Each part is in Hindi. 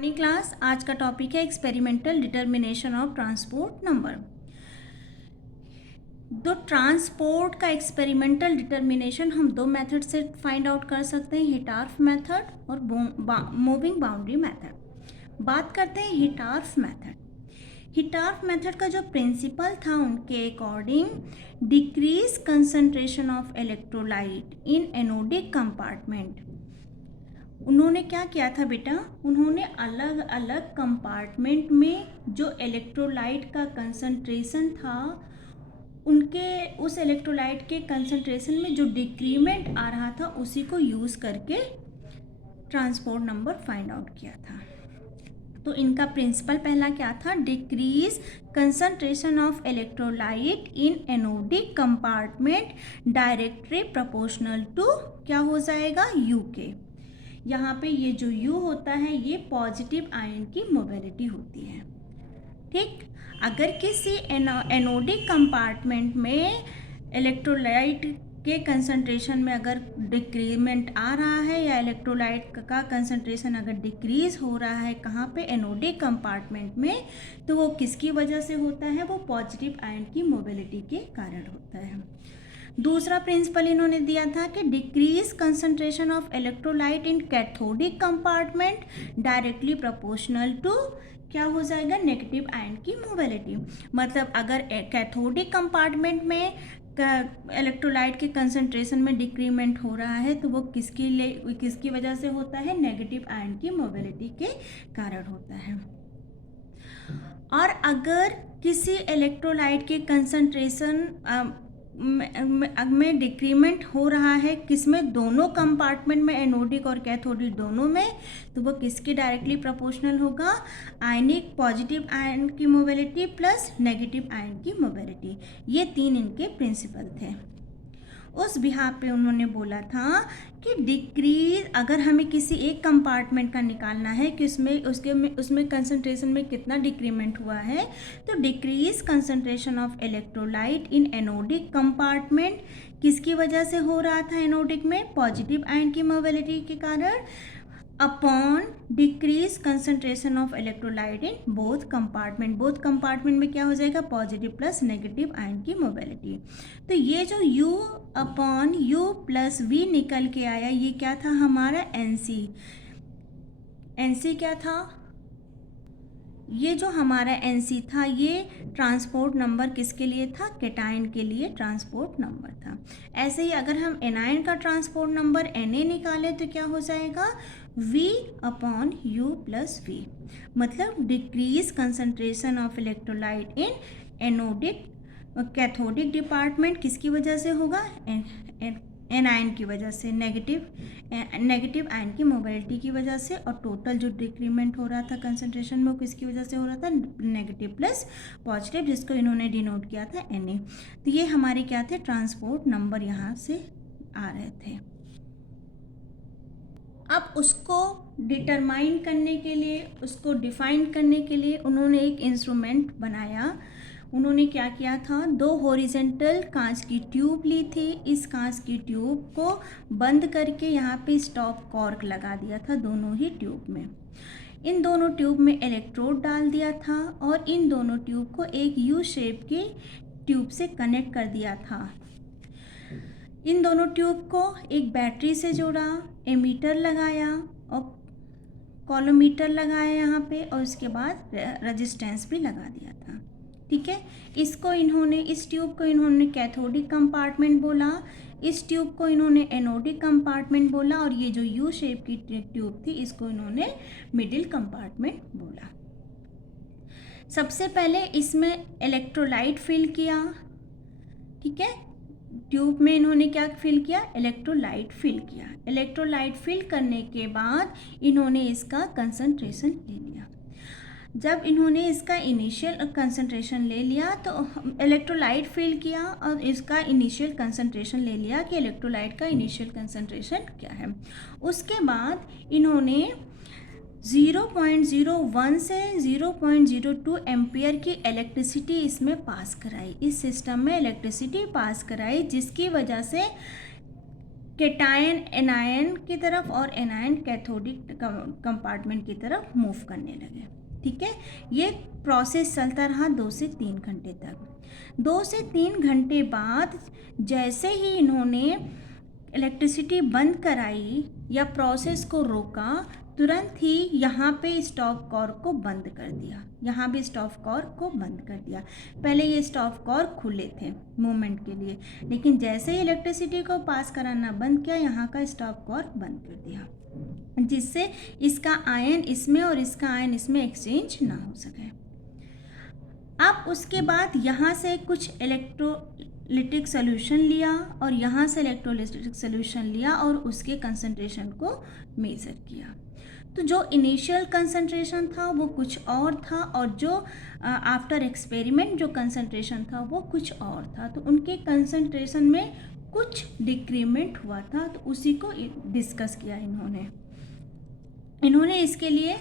Morning class. आज का टॉपिक है experimental determination of transport number. तो ट्रांसपोर्ट का एक्सपेरिमेंटल डिटर्मिनेशन हम दो मेथड से फाइंड आउट कर सकते हैं, हिटार्फ मेथड और मूविंग बाउंड्री मेथड। बात करते हैं हिटार्फ मेथड। हिटार्फ मेथड का जो प्रिंसिपल था उनके according decrease concentration of electrolyte in anodic compartment. उन्होंने क्या किया था बेटा, उन्होंने अलग अलग कंपार्टमेंट में जो इलेक्ट्रोलाइट का कंसंट्रेशन था उनके उस इलेक्ट्रोलाइट के कंसंट्रेशन में जो डिक्रीमेंट आ रहा था उसी को यूज़ करके ट्रांसपोर्ट नंबर फाइंड आउट किया था। तो इनका प्रिंसिपल पहला क्या था, decrease concentration of electrolyte in anodic compartment directly proportional to क्या हो जाएगा, यू के। यहाँ पे ये जो U होता है ये पॉजिटिव आयन की मोबिलिटी होती है। ठीक, अगर किसी एनोडिक कंपार्टमेंट में इलेक्ट्रोलाइट के कंसंट्रेशन में अगर डिक्रीमेंट आ रहा है या इलेक्ट्रोलाइट का कंसंट्रेशन अगर डिक्रीज हो रहा है कहाँ पे, एनोडिक कंपार्टमेंट में, तो वो किसकी वजह से होता है, वो पॉजिटिव आयन की मोबिलिटी के कारण होता है। दूसरा प्रिंसिपल इन्होंने दिया था कि decrease concentration of electrolyte in cathodic compartment directly proportional to क्या हो जाएगा, नेगेटिव आयन की मोबिलिटी। मतलब अगर कैथोडिक कंपार्टमेंट में इलेक्ट्रोलाइट के कंसंट्रेशन में डिक्रीमेंट हो रहा है तो वो किसकी वजह से होता है, नेगेटिव आयन की मोबिलिटी के कारण होता है। और अगर किसी इलेक्ट्रोलाइट के कंसंट्रेशन में डिक्रीमेंट हो रहा है किसमें, दोनों कंपार्टमेंट में, एनोडिक और कैथोडिक दोनों में, तो वो किसके डायरेक्टली प्रोपोर्शनल होगा, आयनिक पॉजिटिव आयन की मोबिलिटी प्लस नेगेटिव आयन की मोबिलिटी। ये तीन इनके प्रिंसिपल थे। उस बिहाफ पे उन्होंने बोला था कि डिक्रीज, अगर हमें किसी एक कंपार्टमेंट का निकालना है कि उसमें कंसंट्रेशन में कितना डिक्रीमेंट हुआ है, तो decrease concentration of electrolyte in anodic compartment किसकी वजह से हो रहा था, एनोडिक में पॉजिटिव आयन की मोबिलिटी के कारण, upon decrease concentration of electrolyte in both compartment में क्या हो जाएगा, पॉजिटिव प्लस नेगेटिव आयन की मोबिलिटी। तो ये जो U upon U plus V निकल के आया, ये क्या था हमारा NC क्या था, ये जो हमारा NC था ये ट्रांसपोर्ट नंबर किसके लिए था, कैटायन के लिए ट्रांसपोर्ट नंबर था। ऐसे ही अगर हम एनायन का ट्रांसपोर्ट नंबर Na निकालें तो क्या हो जाएगा, V upon U plus V। मतलब decrease concentration of electrolyte in anodic cathodic department किसकी वजह से होगा, एनायन की वजह से, नेगेटिव आयन की मोबिलिटी की वजह से, और टोटल जो डिक्रीमेंट हो रहा था कंसंट्रेशन में वो किसकी वजह से हो रहा था, नेगेटिव प्लस पॉजिटिव, जिसको इन्होंने डिनोट किया था Na। तो ये हमारे क्या थे, ट्रांसपोर्ट नंबर यहाँ से आ रहे थे। अब उसको डिटरमाइन करने के लिए, उसको डिफाइन करने के लिए उन्होंने एक इंस्ट्रूमेंट बनाया। उन्होंने क्या किया था, दो हॉरिजेंटल कांच की ट्यूब ली थी। इस कांच की ट्यूब को बंद करके यहाँ पे स्टॉप कॉर्क लगा दिया था दोनों ही ट्यूब में। इन दोनों ट्यूब में इलेक्ट्रोड डाल दिया था और इन दोनों ट्यूब को एक यू शेप की ट्यूब से कनेक्ट कर दिया था। इन दोनों ट्यूब को एक बैटरी से जोड़ा, एमीटर लगाया और कॉलोमीटर लगाया यहाँ पे, और उसके बाद रेजिस्टेंस भी लगा दिया था। ठीक है, इस ट्यूब को इन्होंने कैथोडिक कंपार्टमेंट बोला, इस ट्यूब को इन्होंने एनोडिक कंपार्टमेंट बोला, और ये जो यू शेप की ट्यूब थी इसको इन्होंने मिडिल कंपार्टमेंट बोला। सबसे पहले इसमें इलेक्ट्रोलाइट फिल किया। ठीक है, ट्यूब में इन्होंने क्या फिल किया, इलेक्ट्रोलाइट फिल किया। इलेक्ट्रोलाइट फिल करने के बाद इन्होंने इसका कंसंट्रेशन ले लिया। जब इन्होंने इसका इनिशियल कंसंट्रेशन ले लिया तो इलेक्ट्रोलाइट फिल किया और इसका इनिशियल कंसंट्रेशन ले लिया कि इलेक्ट्रोलाइट का इनिशियल कंसंट्रेशन क्या है। उसके बाद इन्होंने 0.01 से 0.02 एम्पियर की इलेक्ट्रिसिटी इसमें पास कराई, इस सिस्टम में इलेक्ट्रिसिटी पास कराई, जिसकी वजह से केटायन एनायन की तरफ और एनायन कैथोडिक कंपार्टमेंट की तरफ मूव करने लगे। ठीक है, ये प्रोसेस चलता रहा 2 से 3 घंटे तक। 2 से 3 घंटे बाद जैसे ही इन्होंने इलेक्ट्रिसिटी बंद कराई या प्रोसेस को रोका, तुरंत ही यहाँ पे स्टॉप कॉर्क को बंद कर दिया। यहाँ भी स्टॉप कॉर्क को बंद कर दिया। पहले ये स्टॉप कॉर्क खुले थे मूवमेंट के लिए, लेकिन जैसे ही इलेक्ट्रिसिटी को पास कराना बंद किया, यहाँ का स्टॉप कॉर्क बंद कर दिया, जिससे इसका आयन इसमें और इसका आयन इसमें एक्सचेंज ना हो सके। अब उसके बाद यहाँ से कुछ इलेक्ट्रोलिटिक सोल्यूशन लिया और यहाँ से इलेक्ट्रोलिटिक सोल्यूशन लिया और उसके कंसंट्रेशन को मेज़र किया। तो जो इनिशियल कंसंट्रेशन था वो कुछ और था, और जो आफ्टर एक्सपेरिमेंट जो कंसंट्रेशन था वो कुछ और था। तो उनके कंसंट्रेशन में कुछ डिक्रीमेंट हुआ था, तो उसी को डिस्कस किया इन्होंने इसके लिए।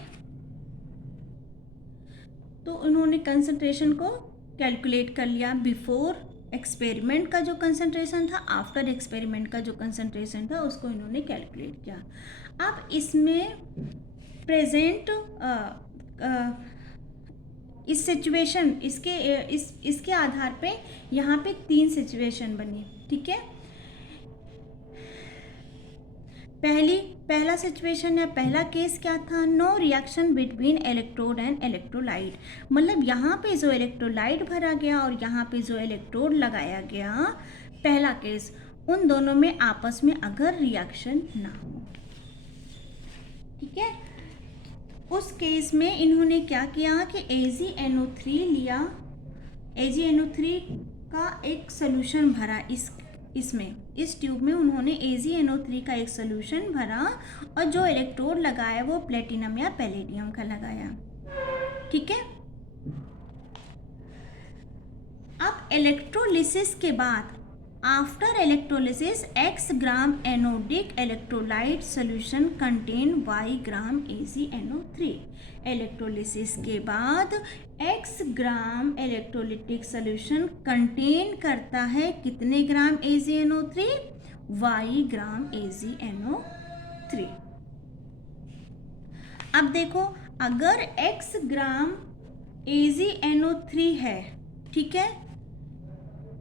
तो उन्होंने कंसंट्रेशन को कैलकुलेट कर लिया, बिफोर एक्सपेरिमेंट का जो कंसंट्रेशन था, आफ्टर एक्सपेरिमेंट का जो कंसंट्रेशन था, उसको इन्होंने कैलकुलेट किया। अब इसमें प्रेजेंट इस सिचुएशन इसके आधार पे यहाँ पे 3 सिचुएशन बनी। ठीक है, पहला सिचुएशन या पहला केस क्या था? No reaction between electrode and electrolyte. मतलब यहाँ पे जो इलेक्ट्रोलाइट भरा गया और यहाँ पे जो इलेक्ट्रोड लगाया गया, पहला केस, उन दोनों में आपस में अगर रिएक्शन ना हो। ठीक है, उस केस में इन्होंने क्या किया कि AgNO3 लिया, AgNO3 का एक सोल्यूशन भरा इस ट्यूब में उन्होंने AgNO3 का एक सोल्यूशन भरा, और जो इलेक्ट्रोड लगाया वो प्लेटिनम या पैलेडियम का लगाया। ठीक है, अब इलेक्ट्रोलिसिस के बाद, after electrolysis x gram anodic electrolyte solution contain y gram AgNO3। Electrolysis के बाद x gram electrolytic solution contain करता है कितने ग्राम AgNO3? y gram AgNO3। अब देखो, अगर x ग्राम AgNO3 है, ठीक है,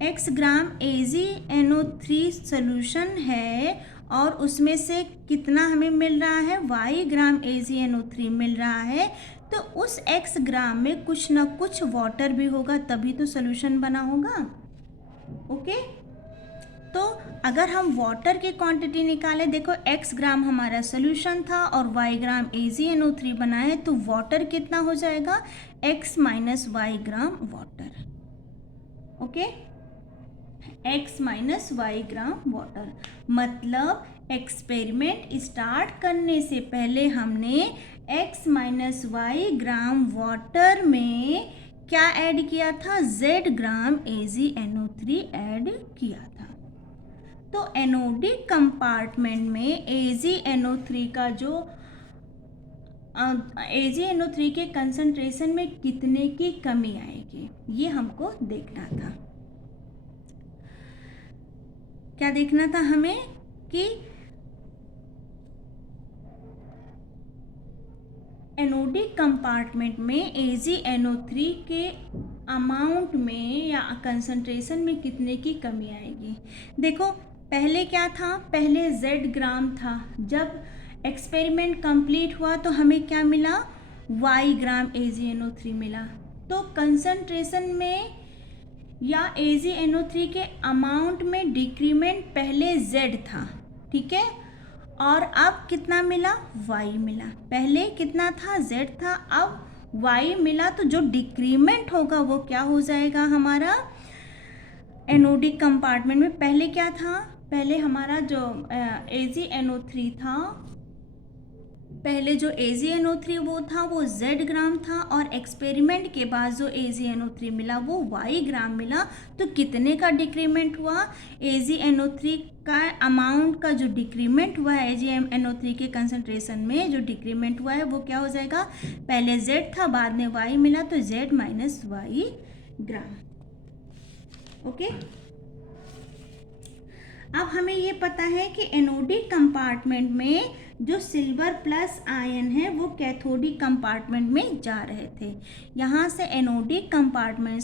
x ग्राम AgNO3 सोल्यूशन है और उसमें से कितना हमें मिल रहा है? y ग्राम AgNO3 मिल रहा है, तो उस x ग्राम में कुछ ना कुछ वाटर भी होगा, तभी तो सोल्यूशन बना होगा। ओके, तो अगर हम वाटर की क्वांटिटी निकालें, देखो x ग्राम हमारा सोल्यूशन था और y ग्राम AgNO3 बनाए, तो वाटर कितना हो जाएगा? x minus y gram water. Okay, x minus y gram water. मतलब एक्सपेरिमेंट स्टार्ट करने से पहले हमने x minus y gram water में क्या ऐड किया था? z ग्राम AgNO3 ऐड किया था। तो एनोडिक कंपार्टमेंट में AgNO3 का जो AgNO3 के कंसंट्रेशन में कितने की कमी आएगी, ये हमको देखना था। क्या देखना था हमें कि एनोडिक कंपार्टमेंट में AgNO3 के अमाउंट में या कंसंट्रेशन में कितने की कमी आएगी। देखो, पहले क्या था? पहले z ग्राम था। जब एक्सपेरिमेंट कंप्लीट हुआ तो हमें क्या मिला? y ग्राम AgNO3 मिला। तो कंसंट्रेशन में या AgNO3 के अमाउंट में डिक्रीमेंट पहले z था, ठीक है, और अब कितना मिला? y मिला। पहले कितना था? z था, अब y मिला। तो जो डिक्रीमेंट होगा वो क्या हो जाएगा हमारा एनोडिक कंपार्टमेंट में? पहले क्या था? पहले हमारा जो AgNO3 था, पहले जो AgNO3 वो था वो z ग्राम था, और एक्सपेरिमेंट के बाद जो AgNO3 मिला वो y ग्राम मिला। तो कितने का डिक्रीमेंट हुआ? AgNO3 का अमाउंट का जो डिक्रीमेंट हुआ है AgNO3 के कंसंट्रेशन में जो डिक्रीमेंट हुआ है वो क्या हो जाएगा? पहले z था, बाद में y मिला, तो z minus y gram. Okay, अब हमें ये पता है कि एनोडिक कंपार्टमेंट में जो सिल्वर प्लस आयन है वो कैथोडिक कंपार्टमेंट में जा रहे थे। यहाँ से एनोडिक कंपार्टमेंट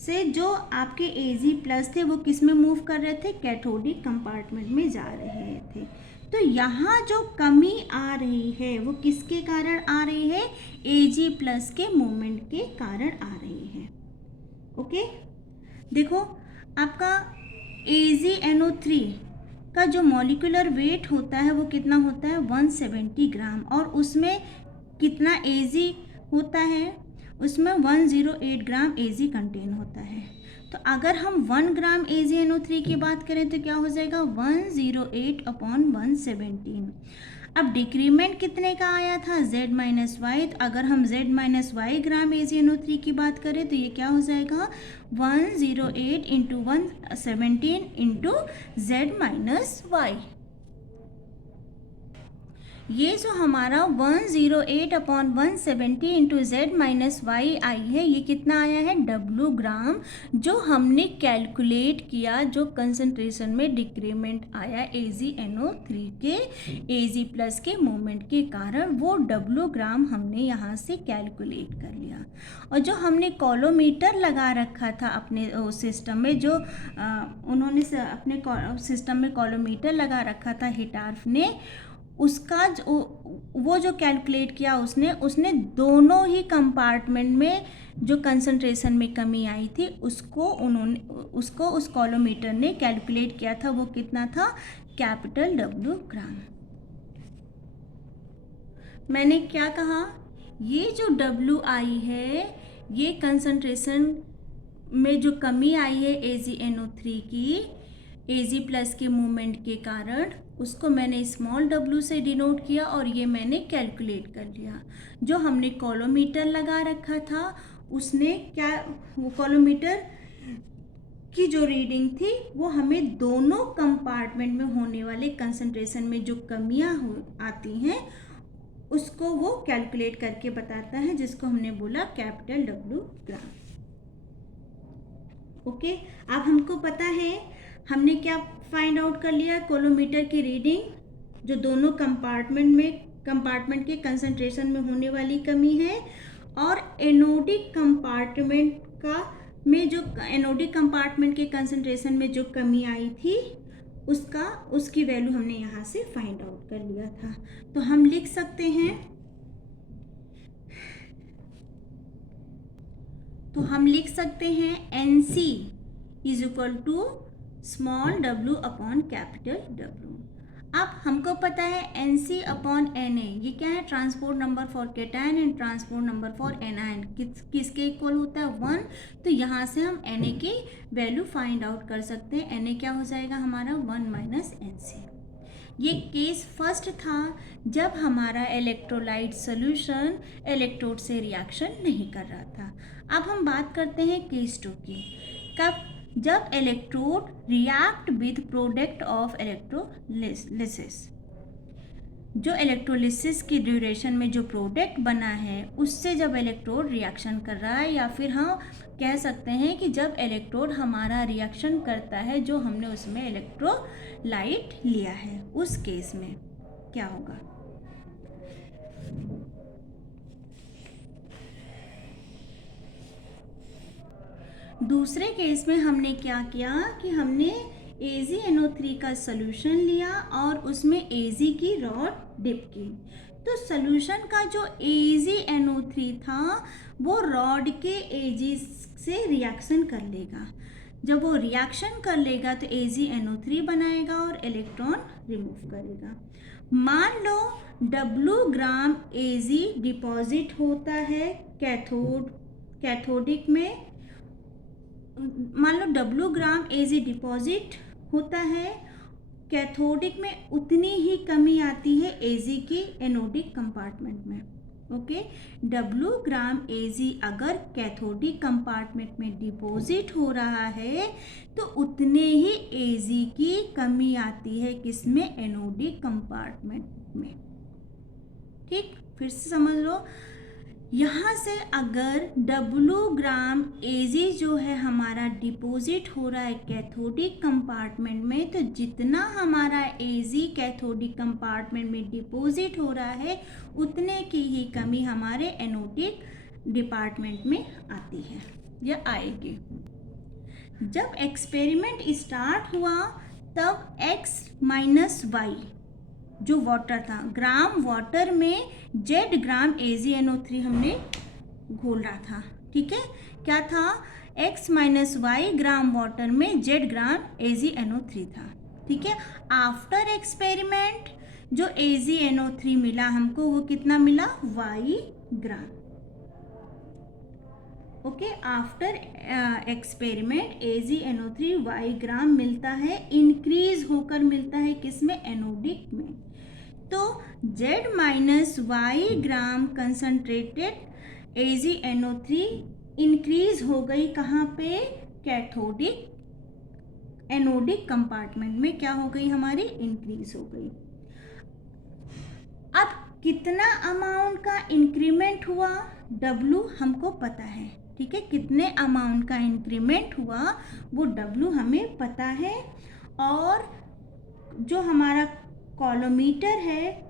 से जो आपके Ag प्लस थे वो किस में मूव कर रहे थे, कैथोडिक कंपार्टमेंट में जा रहे थे। तो यहाँ जो कमी आ रही है वो किसके कारण आ रही है, Ag प्लस के मूवमेंट के कारण आ रही है। ओके, देखो आपका AgNO3 का जो मॉलिक्यूलर वेट होता है वो कितना होता है, 170 ग्राम, और उसमें कितना Ag होता है, उसमें 108 ग्राम Ag कंटेन होता है। तो अगर हम 1 ग्राम AgNO3 की बात करें तो क्या हो जाएगा, 108/117। अब डिक्रीमेंट कितने का आया था, Z माइनस वाई। तो अगर हम Z माइनस वाई ग्राम AgNO3 की बात करें तो ये क्या हो जाएगा, 108 into 117 into Z minus y. ये जो हमारा 108/170 इंटू Z माइनस वाई आई है, ये कितना आया है, W ग्राम, जो हमने कैलकुलेट किया, जो कंसंट्रेशन में डिक्रीमेंट आया AgNO3 के Ag प्लस के मोमेंट के कारण, वो W ग्राम हमने यहाँ से कैलकुलेट कर लिया। और जो हमने कॉलोमीटर लगा रखा था अपने सिस्टम में, जो उन्होंने अपने सिस्टम में कॉलोमीटर लगा रखा था हिटार्फ ने, उसका वो जो कैलकुलेट किया उसने दोनों ही कंपार्टमेंट में जो कंसंट्रेशन में कमी आई थी उसको उस कॉलोमीटर ने कैलकुलेट किया था। वो कितना था, कैपिटल W ग्राम। मैंने क्या कहा, ये जो W आई है, ये कंसंट्रेशन में जो कमी आई है AgNO3 की Ag प्लस के मूवमेंट के कारण, उसको मैंने स्मॉल w से डिनोट किया और ये मैंने कैलकुलेट कर लिया। जो हमने कॉलोमीटर लगा रखा था उसने क्या, वो कॉलोमीटर की जो रीडिंग थी वो हमें दोनों कंपार्टमेंट में होने वाले कंसंट्रेशन में जो कमियां आती हैं उसको वो कैलकुलेट करके बताता है, जिसको हमने बोला कैपिटल W ग्राम। ओके, अब हमको पता है हमने क्या फाइंड आउट कर लिया, कॉलोमीटर की रीडिंग जो दोनों कंपार्टमेंट के कंसंट्रेशन में होने वाली कमी है, और एनोडिक कंपार्टमेंट के कंसंट्रेशन में जो कमी आई थी उसकी वैल्यू हमने यहाँ से फाइंड आउट कर लिया था। तो हम लिख सकते हैं NC is equal to small w upon capital W। अब हमको पता है NC अपॉन Na, ये क्या है, transport number for cation and transport number for anion, किसके इक्वल होता है, 1। तो यहाँ से हम Na की वैल्यू फाइंड आउट कर सकते हैं। Na क्या हो जाएगा हमारा, 1 माइनस NC। ये केस फर्स्ट था जब हमारा इलेक्ट्रोलाइट सोल्यूशन इलेक्ट्रोड से रिएक्शन नहीं कर रहा था। अब हम बात करते हैं केस 2 की, कब, जब electrode react with product of electrolysis. जो इलेक्ट्रोलिसिस की ड्यूरेशन में जो प्रोडक्ट बना है उससे जब इलेक्ट्रोड रिएक्शन कर रहा है, या फिर हम कह सकते हैं कि जब इलेक्ट्रोड हमारा रिएक्शन करता है जो हमने उसमें इलेक्ट्रोलाइट लिया है, उस केस में क्या होगा। दूसरे केस में हमने क्या किया कि हमने AgNO3 का सोल्यूशन लिया और उसमें Ag की रॉड डिप की। तो सोल्यूशन का जो AgNO3 था वो रॉड के Ag से रिएक्शन कर लेगा। जब वो रिएक्शन कर लेगा तो AgNO3 बनाएगा और इलेक्ट्रॉन रिमूव करेगा। मान लो W ग्राम Ag डिपॉजिट होता है कैथोडिक में, मान लो W ग्राम Ag डिपॉजिट होता है कैथोडिक में, उतनी ही कमी आती है Ag की एनोडिक कंपार्टमेंट में। ओके, W ग्राम Ag अगर कैथोडिक कंपार्टमेंट में डिपॉजिट हो रहा है तो उतने ही Ag की कमी आती है किसमें, एनोडिक कंपार्टमेंट में। ठीक, फिर से समझ लो, यहाँ से अगर W ग्राम Ag जो है हमारा डिपॉजिट हो रहा है कैथोडिक कंपार्टमेंट में, तो जितना हमारा Ag कैथोडिक कंपार्टमेंट में डिपॉजिट हो रहा है उतने की ही कमी हमारे एनोडिक डिपार्टमेंट में आती है या आएगी। जब एक्सपेरिमेंट स्टार्ट हुआ तब x माइनस वाई जो वाटर था, ग्राम वाटर में Z ग्राम AgNO3 हमने घोला था। ठीक है, क्या था, x minus y gram water में Z ग्राम AgNO3 था। ठीक है, आफ्टर एक्सपेरिमेंट जो AgNO3 मिला हमको वो कितना मिला, y gram. Okay, after experiment AgNO3 y gram मिलता है, इंक्रीज होकर मिलता है किसमें, एनोडिक में। तो Z माइनस वाई ग्राम कंसनट्रेटेड AgNO3 इंक्रीज हो गई कहाँ पे, कैथोडिक एनोडिक कंपार्टमेंट में क्या हो गई हमारी, इंक्रीज हो गई। अब कितना अमाउंट का इंक्रीमेंट हुआ, W हमको पता है। ठीक है, कितने अमाउंट का इंक्रीमेंट हुआ वो W हमें पता है, और जो हमारा कॉलोमीटर है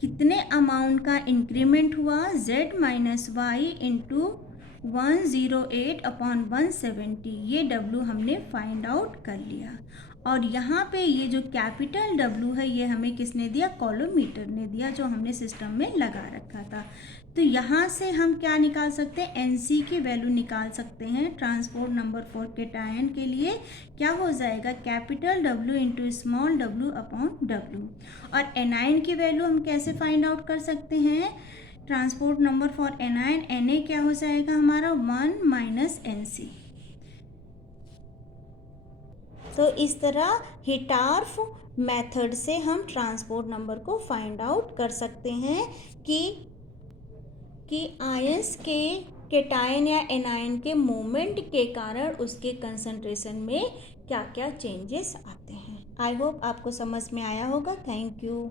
कितने अमाउंट का इंक्रीमेंट हुआ, Z माइनस वाई इंटू 108/170, ये W हमने फाइंड आउट कर लिया। और यहाँ पे ये जो कैपिटल W है ये हमें किसने दिया, कॉलोमीटर ने दिया, जो हमने सिस्टम में लगा रखा था। तो यहाँ से हम क्या निकाल सकते हैं, NC की वैल्यू निकाल सकते हैं। ट्रांसपोर्ट नंबर फॉर केटायन के लिए क्या हो जाएगा, capital W into small w upon W। और एनायन की वैल्यू हम कैसे फाइंड आउट कर सकते हैं, transport number for anion Na क्या हो जाएगा हमारा, 1 माइनस NC। तो इस तरह हिटार्फ मेथड से हम ट्रांसपोर्ट नंबर को फाइंड आउट कर सकते हैं कि आयंस के केटायन या एनायन के मोमेंट के कारण उसके कंसंट्रेशन में क्या क्या चेंजेस आते हैं। आई होप आपको समझ में आया होगा। Thank you.